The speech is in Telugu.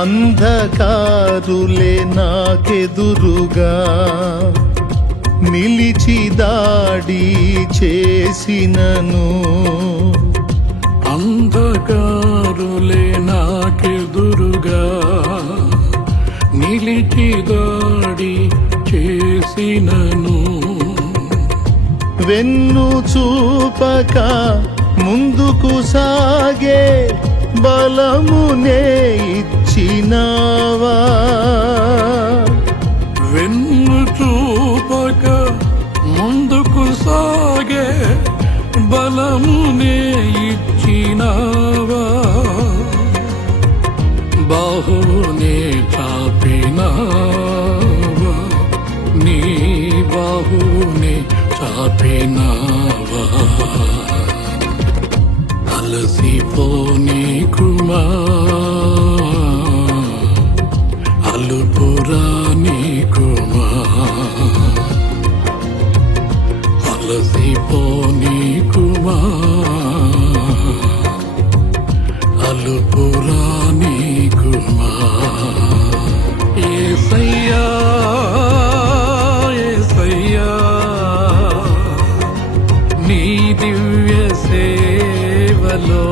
అంధకారులే నాకెదురుగా నిలిచి దాడి చేసినను, అంధకారులే నాకెదురుగా నిలిచి దాడి చేసినను, వెన్ను చూపక ముందుకు సాగే బలమునే ఇచ్చినావా, వెన్ను చూపక ముందుకు సాగే బలమునే ఇచ్చినావా, బాహునే చాపినావా, నీ బాహునే చాపినావా, అలసిపోనీకుమా అలుపురానీకుమా, అలసిపోనీకుమా అలుపురానీకుమా. యేసయ్యా యేసయ్యా నీ దివ్య సేవలో